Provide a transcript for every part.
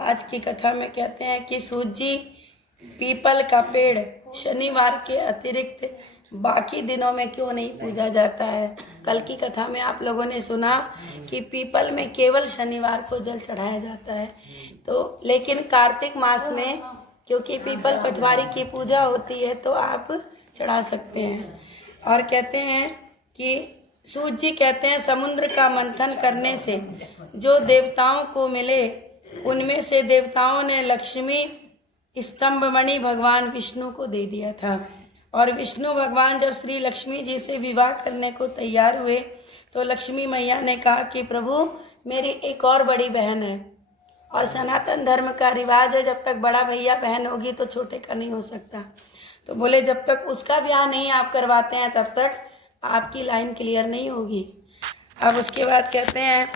आज की कथा में कहते हैं कि सूत जी पीपल का पेड़ शनिवार के अतिरिक्त बाकी दिनों में क्यों नहीं पूजा जाता है। कल की कथा में आप लोगों ने सुना कि पीपल में केवल शनिवार को जल चढ़ाया जाता है, तो लेकिन कार्तिक मास में क्योंकि पीपल पटवारी की पूजा होती है तो आप चढ़ा सकते हैं। और कहते हैं कि सूत जी कहते हैं समुद्र का मंथन करने से जो देवताओं को मिले उनमें से देवताओं ने लक्ष्मी स्तंभमणि भगवान विष्णु को दे दिया था। और विष्णु भगवान जब श्री लक्ष्मी जी से विवाह करने को तैयार हुए तो लक्ष्मी मैया ने कहा कि प्रभु मेरी एक और बड़ी बहन है, और सनातन धर्म का रिवाज है जब तक बड़ा भैया बहन होगी तो छोटे का नहीं हो सकता। तो बोले जब तक उसका ब्याह नहीं आप करवाते हैं तब तक आपकी लाइन क्लियर नहीं होगी। अब उसके बाद कहते हैं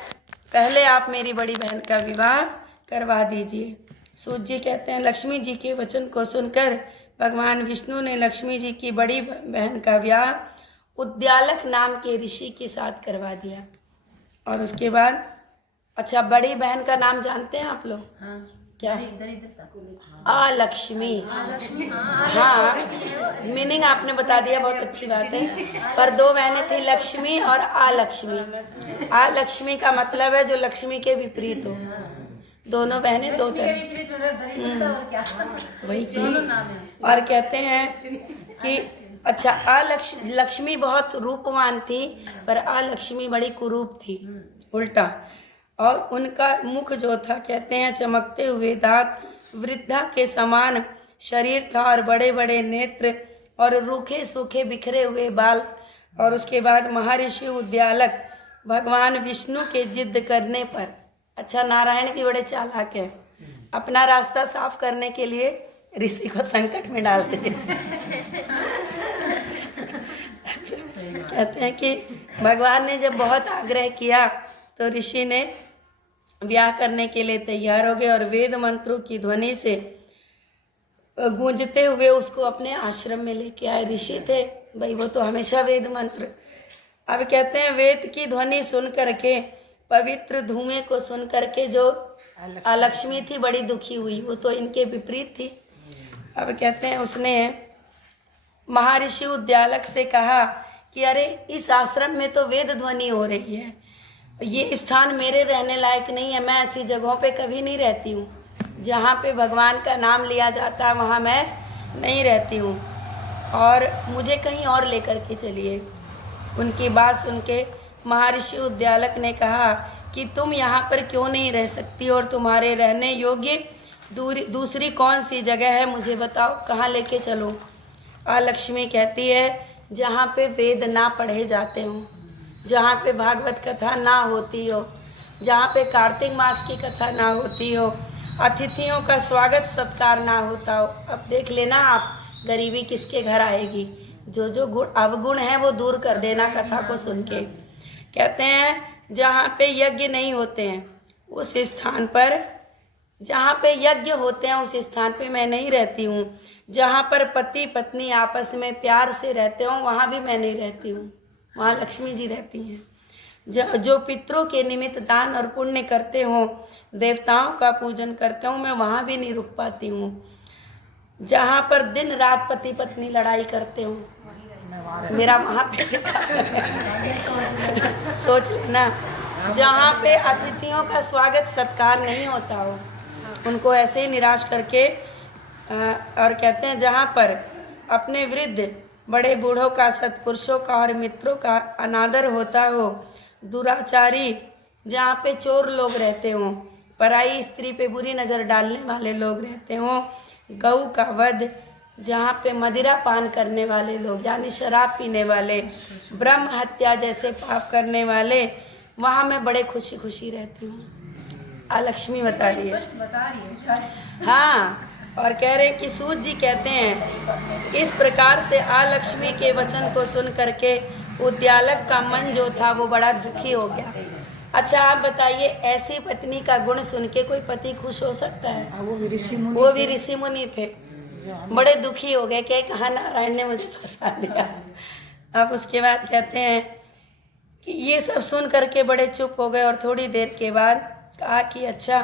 पहले आप मेरी बड़ी बहन का विवाह करवा दीजिए। सूत जी कहते हैं लक्ष्मी जी के वचन को सुनकर भगवान विष्णु ने लक्ष्मी जी की बड़ी बहन का विवाह उद्यालक नाम के ऋषि के साथ करवा दिया। और उसके बाद अच्छा बड़ी बहन का नाम जानते हैं आप लोग? हाँ, क्या? इधर लक्ष्मी। हाँ, मीनिंग आपने बता दिया, बहुत अच्छी बात है। पर दो बहनें थी लक्ष्मी और अलक्ष्मी। अलक्ष्मी का मतलब है जो लक्ष्मी के विपरीत हो। दोनों बहनें दो तरह वही चीज। और कहते हैं कि अच्छा लक्ष्मी बहुत रूपवान थी पर अलक्ष्मी बड़ी कुरूप थी, उल्टा। और उनका मुख जो था कहते हैं चमकते हुए दांत, वृद्धा के समान शरीर था और बड़े बड़े नेत्र और रूखे सूखे बिखरे हुए बाल। और उसके बाद महर्षि उद्यालक भगवान विष्णु के जिद करने पर, अच्छा नारायण भी बड़े चालाक है, अपना रास्ता साफ करने के लिए ऋषि को संकट में डालते हैं। कहते हैं कि भगवान ने जब बहुत आग्रह किया तो ऋषि ने ब्याह करने के लिए तैयार हो गए और वेद मंत्रों की ध्वनि से गूंजते हुए उसको अपने आश्रम में लेके आए। ऋषि थे भाई, वो तो हमेशा वेद मंत्र। अब कहते हैं वेद की ध्वनि सुन करके, पवित्र धुएं को सुन करके जो अलक्ष्मी थी बड़ी दुखी हुई, वो तो इनके विपरीत थी। अब कहते हैं उसने महर्षि उद्यालक से कहा कि अरे इस आश्रम में तो वेद ध्वनि हो रही है, ये स्थान मेरे रहने लायक नहीं है, मैं ऐसी जगहों पे कभी नहीं रहती हूँ, जहाँ पे भगवान का नाम लिया जाता है वहाँ मैं नहीं रहती हूँ, और मुझे कहीं और लेकर के चलिए। उनकी बात सुन के महर्षि उद्यालक ने कहा कि तुम यहाँ पर क्यों नहीं रह सकती और तुम्हारे रहने योग्य दूसरी कौन सी जगह है, मुझे बताओ, कहाँ लेके चलो। लक्ष्मी कहती है जहाँ पे वेद ना पढ़े जाते हों, जहाँ पे भागवत कथा ना होती हो, जहाँ पे कार्तिक मास की कथा ना होती हो, अतिथियों का स्वागत सत्कार ना होता हो। अब देख लेना आप गरीबी किसके घर आएगी। जो जो गुण अवगुण है वो दूर कर देना कथा को सुन के। कहते हैं जहाँ पे यज्ञ नहीं होते हैं उस स्थान पर, जहाँ पे यज्ञ होते हैं उस स्थान पे मैं नहीं रहती हूँ। जहाँ पर पति पत्नी आपस में प्यार से रहते हों वहाँ भी मैं नहीं रहती हूँ, वहाँ लक्ष्मी जी रहती हैं। जो पितरों के निमित्त दान और पुण्य करते हों, देवताओं का पूजन करते हों, मैं वहाँ भी नहीं रुक पाती हूँ। जहाँ पर दिन रात पति पत्नी लड़ाई करते हों मेरा वहाँ पे सोच लेना। जहाँ पे अतिथियों का स्वागत सत्कार नहीं होता हो उनको ऐसे ही निराश करके। और कहते हैं जहाँ पर अपने वृद्ध बड़े बूढ़ों का, सत्पुरुषों का और मित्रों का अनादर होता हो, दुराचारी जहाँ पे चोर लोग रहते हों, पराई स्त्री पे बुरी नज़र डालने वाले लोग रहते हों, गऊ का वध जहाँ पे मदिरा पान करने वाले लोग यानी शराब पीने वाले, ब्रह्म हत्या जैसे पाप करने वाले, वहाँ मैं बड़े खुशी खुशी रहती हूँ। लक्ष्मी बता रही है। हाँ, और कह रहे हैं कि सूत जी कहते हैं इस प्रकार से लक्ष्मी के वचन को सुन करके उद्यालक का मन जो था वो बड़ा दुखी हो गया। अच्छा आप बताइए, ऐसी पत्नी का गुण सुन के कोई पति खुश हो सकता है? वो भी ऋषि मुनि वो भी ऋषि मुनि थे, बड़े दुखी हो गए कि कहाँ नारायण ने मुझे फंसा दिया। अब उसके बाद कहते हैं कि ये सब सुन करके बड़े चुप हो गए और थोड़ी देर के बाद कहा कि अच्छा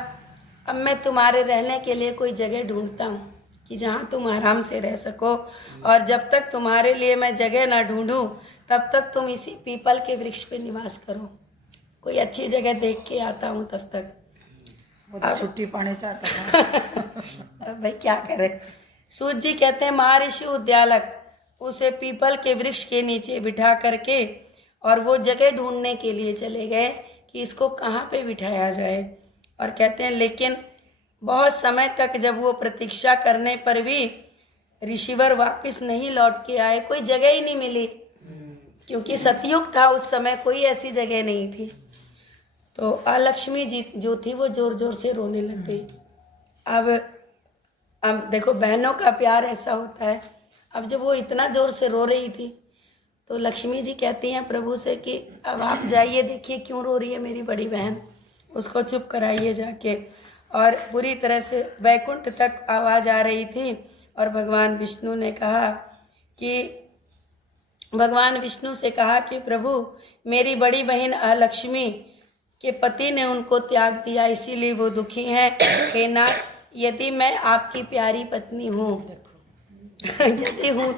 अब मैं तुम्हारे रहने के लिए कोई जगह ढूंढता हूँ कि जहाँ तुम आराम से रह सको, और जब तक तुम्हारे लिए मैं जगह ना ढूंढूं तब तक तुम इसी पीपल के वृक्ष पे निवास करो। कोई अच्छी जगह देख के आता हूँ तब तक। वो तो छुट्टी पाने चाहता था। अब भाई क्या करे। सूत जी कहते हैं महर्षि उद्यालक उसे पीपल के वृक्ष के नीचे बिठा करके और वो जगह ढूंढने के लिए चले गए कि इसको कहाँ पे बिठाया जाए। और कहते हैं लेकिन बहुत समय तक जब वो प्रतीक्षा करने पर भी ऋषिवर वापस नहीं लौट के आए, कोई जगह ही नहीं मिली, क्योंकि सतयुग था उस समय, कोई ऐसी जगह नहीं थी। तो अलक्ष्मी जी जो थी वो जोर जोर से रोने लग गई। अब देखो बहनों का प्यार ऐसा होता है। अब जब वो इतना जोर से रो रही थी तो लक्ष्मी जी कहती हैं प्रभु से कि अब आप जाइए, देखिए क्यों रो रही है मेरी बड़ी बहन, उसको चुप कराइए जाके। और पूरी तरह से वैकुंठ तक आवाज़ आ रही थी और भगवान विष्णु से कहा कि प्रभु मेरी बड़ी बहन अलक्ष्मी के पति ने उनको त्याग दिया, इसीलिए वो दुखी हैं। हे नाथ, यदि मैं आपकी प्यारी पत्नी हूँ यदि हूँ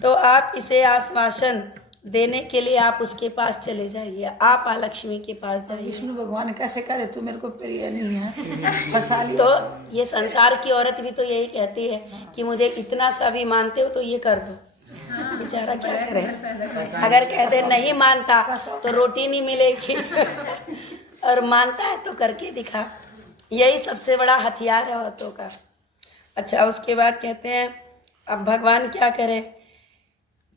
तो आप इसे आश्वासन देने के लिए आप उसके पास चले जाइए, आप अलक्ष्मी के पास जाइए। विष्णु भगवान कैसे करे तू मेरे को प्रिय नहीं है, फंसा लिया। तो ये संसार की औरत भी तो यही कहती है कि मुझे इतना सा भी मानते हो तो ये कर दो। बेचारा क्या करे, अगर कहते नहीं मानता तो रोटी नहीं मिलेगी और मानता है तो करके दिखा, यही सबसे बड़ा हथियार है औरतों का। अच्छा उसके बाद कहते हैं अब भगवान क्या करें।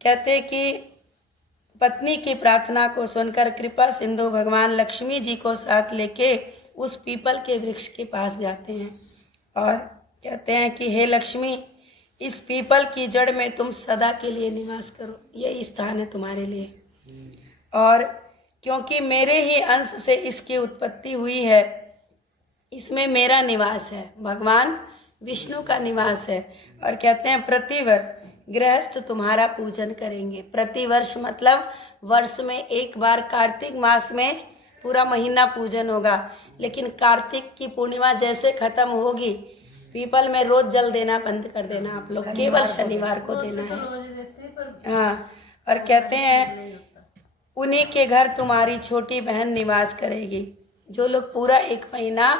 कहते हैं कि पत्नी की प्रार्थना को सुनकर कृपा सिंधु भगवान लक्ष्मी जी को साथ लेके उस पीपल के वृक्ष के पास जाते हैं और कहते हैं कि हे लक्ष्मी, इस पीपल की जड़ में तुम सदा के लिए निवास करो, यही स्थान है तुम्हारे लिए, और क्योंकि मेरे ही अंश से इसकी उत्पत्ति हुई है, इसमें मेरा निवास है, भगवान विष्णु का निवास है। और कहते हैं प्रतिवर्ष गृहस्थ तुम्हारा पूजन करेंगे। प्रतिवर्ष मतलब वर्ष में एक बार कार्तिक मास में पूरा महीना पूजन होगा, लेकिन कार्तिक की पूर्णिमा जैसे खत्म होगी पीपल में रोज जल देना बंद कर देना आप लोग, केवल शनिवार को देना है। हाँ, और कहते हैं उन्हीं के घर तुम्हारी छोटी बहन निवास करेगी। जो लोग पूरा एक महीना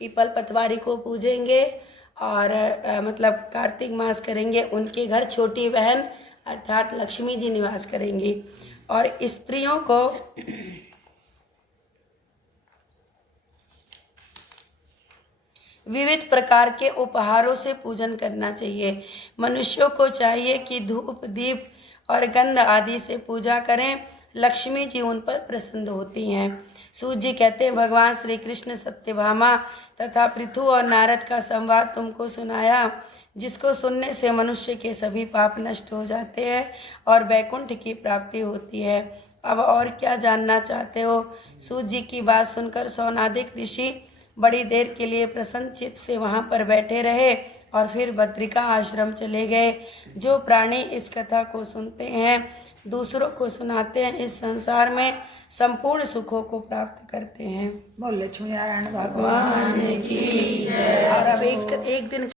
पीपल पतवारी को पूजेंगे और मतलब कार्तिक मास करेंगे, उनके घर छोटी बहन अर्थात लक्ष्मी जी निवास करेंगी। और स्त्रियों को विविध प्रकार के उपहारों से पूजन करना चाहिए। मनुष्यों को चाहिए कि धूप दीप और गंध आदि से पूजा करें, लक्ष्मी जी उन पर प्रसन्न होती हैं। सूत जी कहते हैं भगवान श्री कृष्ण सत्यभामा तथा पृथु और नारद का संवाद तुमको सुनाया, जिसको सुनने से मनुष्य के सभी पाप नष्ट हो जाते हैं और वैकुंठ की प्राप्ति होती है। अब और क्या जानना चाहते हो। सूत जी की बात सुनकर सौनादिक ऋषि बड़ी देर के लिए प्रसन्न चित्त से वहाँ पर बैठे रहे और फिर बद्रिका आश्रम चले गए। जो प्राणी इस कथा को सुनते हैं, दूसरों को सुनाते हैं, इस संसार में संपूर्ण सुखों को प्राप्त करते हैं। बोल लक्ष्मी नारायण भगवान और अब एक दिन